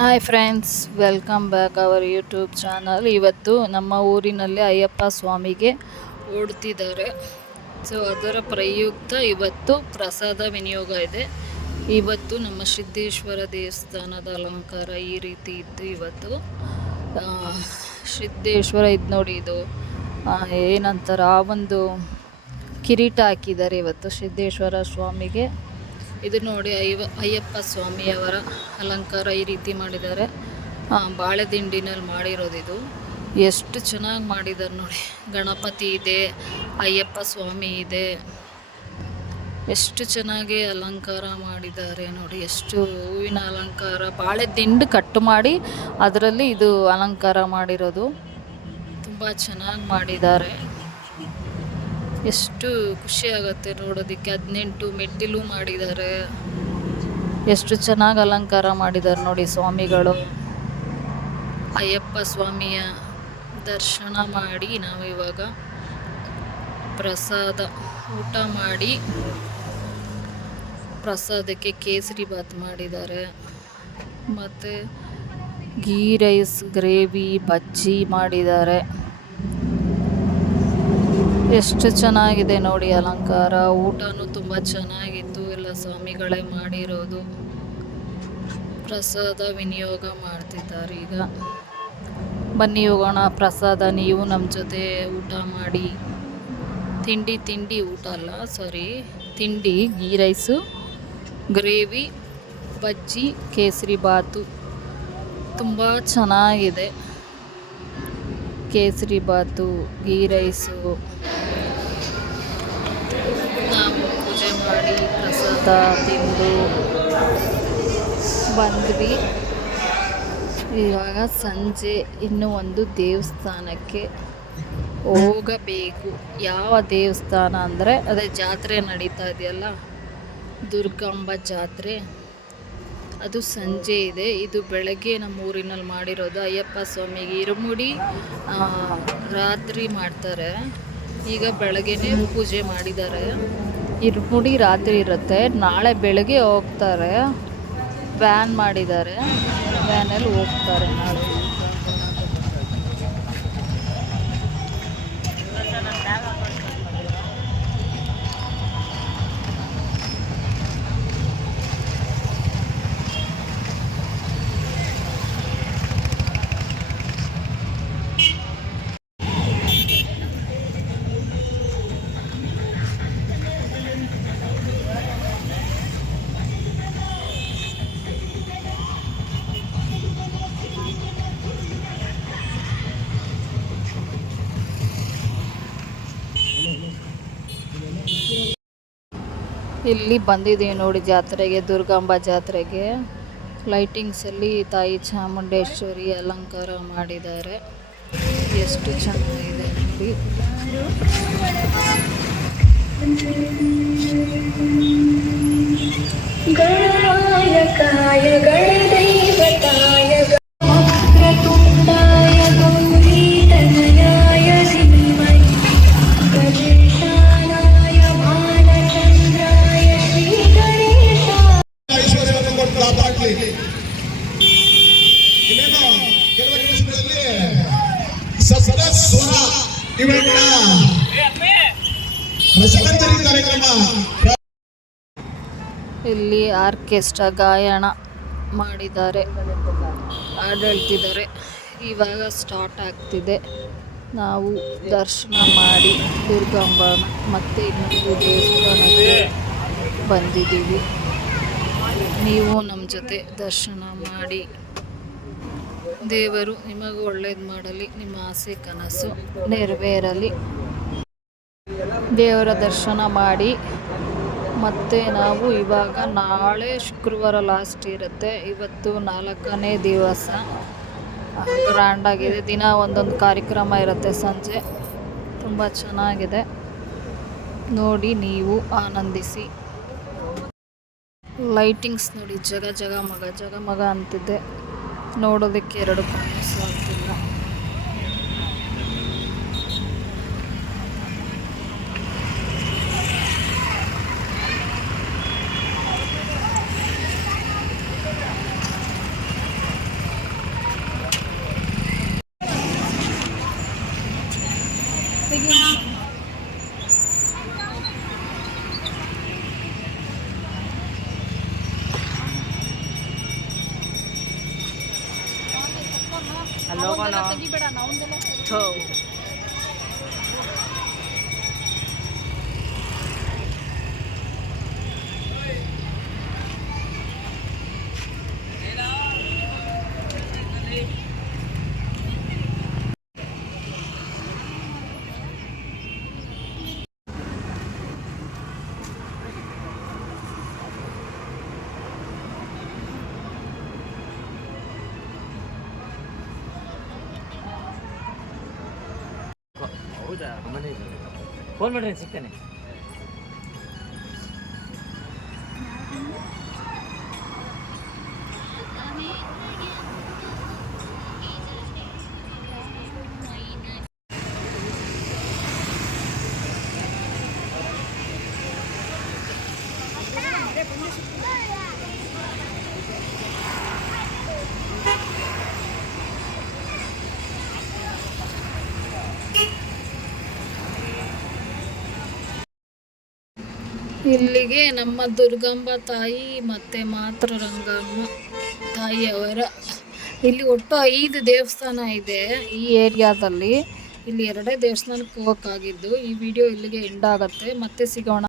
Hi friends, welcome back our YouTube channel. ಇವತ್ತು ನಮ್ಮ ಊರಿನಲ್ಲಿ ಅಯ್ಯಪ್ಪ ಸ್ವಾಮಿಗೆ ಓಡ್ತಿದ್ದಾರೆ. ಸೊ ಅದರ ಪ್ರಯುಕ್ತ ಇವತ್ತು ಪ್ರಸಾದ ವಿನಿಯೋಗ ಇದೆ. ಇವತ್ತು ನಮ್ಮ ಸಿದ್ದೇಶ್ವರ ದೇವಸ್ಥಾನದ ಅಲಂಕಾರ ಈ ರೀತಿ ಇತ್ತು. ಇವತ್ತು ಸಿದ್ದೇಶ್ವರ ಇದು ನೋಡಿ, ಇದು ಏನಂತಾರೆ, ಆ ಒಂದು ಕಿರೀಟ ಹಾಕಿದ್ದಾರೆ ಇವತ್ತು ಸಿದ್ದೇಶ್ವರ ಸ್ವಾಮಿಗೆ. ಇದು ನೋಡಿ, ಅಯ್ಯಪ್ಪ ಸ್ವಾಮಿಯವರ ಅಲಂಕಾರ ಈ ರೀತಿ ಮಾಡಿದ್ದಾರೆ. ಬಾಳೆ ದಿಂಡಿನಲ್ಲಿ ಮಾಡಿರೋದು ಇದು. ಎಷ್ಟು ಚೆನ್ನಾಗಿ ಮಾಡಿದ್ದಾರೆ ನೋಡಿ. ಗಣಪತಿ ಇದೆ, ಅಯ್ಯಪ್ಪ ಸ್ವಾಮಿ ಇದೆ, ಎಷ್ಟು ಚೆನ್ನಾಗಿ ಅಲಂಕಾರ ಮಾಡಿದ್ದಾರೆ ನೋಡಿ. ಎಷ್ಟು ಹೂವಿನ ಅಲಂಕಾರ, ಬಾಳೆ ದಿಂಡು ಕಟ್ಟು ಮಾಡಿ ಅದರಲ್ಲಿ ಇದು ಅಲಂಕಾರ ಮಾಡಿರೋದು. ತುಂಬ ಚೆನ್ನಾಗಿ ಮಾಡಿದ್ದಾರೆ. ಎಷ್ಟು ಖುಷಿ ಆಗುತ್ತೆ ನೋಡೋದಕ್ಕೆ. 18 ಮೆಟ್ಟಿಲು ಮಾಡಿದ್ದಾರೆ. ಎಷ್ಟು ಚೆನ್ನಾಗಿ ಅಲಂಕಾರ ಮಾಡಿದ್ದಾರೆ ನೋಡಿ ಸ್ವಾಮಿಗಳು. ಅಯ್ಯಪ್ಪ ಸ್ವಾಮಿಯ ದರ್ಶನ ಮಾಡಿ ನಾವು ಇವಾಗ ಪ್ರಸಾದ ಊಟ ಮಾಡಿ, ಪ್ರಸಾದಕ್ಕೆ ಕೇಸರಿ ಬಾತ್ ಮಾಡಿದ್ದಾರೆ, ಮತ್ತು ಗೀ ರೈಸ್, ಗ್ರೇವಿ, ಬಜ್ಜಿ ಮಾಡಿದ್ದಾರೆ. ಎಷ್ಟು ಚೆನ್ನಾಗಿದೆ ನೋಡಿ ಅಲಂಕಾರ. ಊಟನೂ ತುಂಬ ಚೆನ್ನಾಗಿತ್ತು. ಎಲ್ಲ ಸ್ವಾಮಿಗಳೇ ಮಾಡಿರೋದು. ಪ್ರಸಾದ ವಿನಿಯೋಗ ಮಾಡ್ತಿದ್ದಾರೆ. ಈಗ ಬನ್ನಿ ಹೋಗೋಣ ಪ್ರಸಾದ. ನೀವು ನಮ್ಮ ಜೊತೆ ಊಟ ಮಾಡಿ. ತಿಂಡಿ ಊಟ ಅಲ್ಲ, ಸಾರಿ, ತಿಂಡಿ ಗೀ ರೈಸು, ಗ್ರೇವಿ, ಬಜ್ಜಿ, ಕೇಸರಿ ಬಾತು ತುಂಬ ಚೆನ್ನಾಗಿದೆ. ಕೇಸರಿ ಬಾತು, ಗೀ ರೈಸು, ನಾವು ಪೂಜೆ ಮಾಡಿ ಪ್ರಸಾದ ತಿಂದು ಬಂದ್ವಿ. ಇವಾಗ ಸಂಜೆ ಇನ್ನೂ ಒಂದು ದೇವಸ್ಥಾನಕ್ಕೆ ಹೋಗಬೇಕು. ಯಾವ ದೇವಸ್ಥಾನ ಅಂದರೆ ಅದೇ ಜಾತ್ರೆ ನಡೀತಾ ಇದೆಯಲ್ಲ, ದುರ್ಗಾಂಬ ಜಾತ್ರೆ. ಅದು ಸಂಜೆ ಇದೆ. ಇದು ಬೆಳಗ್ಗೆ ನಮ್ಮ ಊರಿನಲ್ಲಿ ಮಾಡಿರೋದು. ಅಯ್ಯಪ್ಪ ಸ್ವಾಮಿಗೆ ಇರುಮುಡಿ ರಾತ್ರಿ ಮಾಡ್ತಾರೆ. ಈಗ ಬೆಳಗ್ಗೆನೇ ಪೂಜೆ ಮಾಡಿದ್ದಾರೆ. ಇರುಮುಡಿ ರಾತ್ರಿ ಇರುತ್ತೆ, ನಾಳೆ ಬೆಳಗ್ಗೆ ಹೋಗ್ತಾರೆ. ವ್ಯಾನ್ ಮಾಡಿದ್ದಾರೆ, ವ್ಯಾನಲ್ಲಿ ಹೋಗ್ತಾರೆ ನಾಳೆ. ಇಲ್ಲಿ ಬಂದಿದ್ದೀವಿ ನೋಡಿ ಜಾತ್ರೆಗೆ, ದುರ್ಗಾಂಬ ಜಾತ್ರೆಗೆ. ಲೈಟಿಂಗ್ಸಲ್ಲಿ ತಾಯಿ ಚಾಮುಂಡೇಶ್ವರಿ ಅಲಂಕಾರ ಮಾಡಿದ್ದಾರೆ. ಎಷ್ಟು ಚೆನ್ನಾಗಿದೆ ನೋಡಿ. ಗಣನಾಯಕಾಯ ಗಣದೈವತಾಯ ವಕ್ರತುಂಡಾಯ ಗೌರೀತನಯಾಯ ಧೀಮಹಿ ಗಣೇಶಾಯ ಬಾಲಚಂದ್ರಾಯ ಶ್ರೀ ಗಣೇಶಾಯ. ಐಶ್ವರ್ಯವನ್ನು ಕೊಟ್ಟು ಕಾಪಾಡಲಿ. ಇನ್ನೇನು ಕೆಲವು ನಿಮಿಷಗಳಲ್ಲಿ ಸಪ್ತಸ್ವರ ಇವೆಂಟ್ನ ರಸಗಂಧರಿ ಕಾರ್ಯಕ್ರಮ. ಇಲ್ಲಿ ಆರ್ಕೆಸ್ಟ್ರಾ ಗಾಯನ ಮಾಡಿದ್ದಾರೆ, ಹಾಡು ಹೇಳ್ತಿದ್ದಾರೆ. ಇವಾಗ ಸ್ಟಾರ್ಟ್ ಆಗ್ತಿದೆ. ನಾವು ದರ್ಶನ ಮಾಡಿ ದುರ್ಗಾಂಬನ ಮತ್ತೆ ಇನ್ನೊಂದು ದೇವಸ್ಥಾನಕ್ಕೆ ಬಂದಿದ್ದೀವಿ. ನೀವು ನಮ್ಮ ಜೊತೆ ದರ್ಶನ ಮಾಡಿ. ದೇವರು ನಿಮಗೂ ಒಳ್ಳೇದು ಮಾಡಲಿ, ನಿಮ್ಮ ಆಸೆ ಕನಸು ನೆರವೇರಲಿ. ದೇವರ ದರ್ಶನ ಮಾಡಿ ಮತ್ತು ನಾವು ಇವಾಗ ನಾಳೆ ಶುಕ್ರವಾರ ಲಾಸ್ಟ್ ಇರುತ್ತೆ. ಇವತ್ತು 4ನೇ ದಿವಸ. ಗ್ರ್ಯಾಂಡಾಗಿದೆ. ದಿನ ಒಂದೊಂದು ಕಾರ್ಯಕ್ರಮ ಇರುತ್ತೆ ಸಂಜೆ. ತುಂಬ ಚೆನ್ನಾಗಿದೆ ನೋಡಿ, ನೀವು ಆನಂದಿಸಿ. ಲೈಟಿಂಗ್ಸ್ ನೋಡಿ, ಜಗ ಮಗ ಅಂತಿದೆ. ನೋಡೋದಕ್ಕೆ 2 ಕಣ್ಣು ಸಾಲ್ತಿಲ್ಲ. ಅವನು ಥೋ. ಹೌದಾ ಮನೆ ಫೋನ್ ಮಾಡ್ರಿ ಸಿಗ್ತೇನೆ. ಇಲ್ಲಿಗೆ ನಮ್ಮ ದುರ್ಗಾಂಬ ತಾಯಿ ಮತ್ತು ಮಾತೃರಂಗಮ್ಮ ತಾಯಿಯವರ ಇಲ್ಲಿ ಒಟ್ಟು 5 ದೇವಸ್ಥಾನ ಇದೆ ಈ ಏರಿಯಾದಲ್ಲಿ. ಇಲ್ಲಿ 2 ದೇವಸ್ಥಾನಕ್ಕೆ ಹೋಗೋಕ್ಕಾಗಿದ್ದು. ಈ ವಿಡಿಯೋ ಇಲ್ಲಿಗೆ ಎಂಡ್ ಆಗುತ್ತೆ. ಮತ್ತೆ ಸಿಗೋಣ.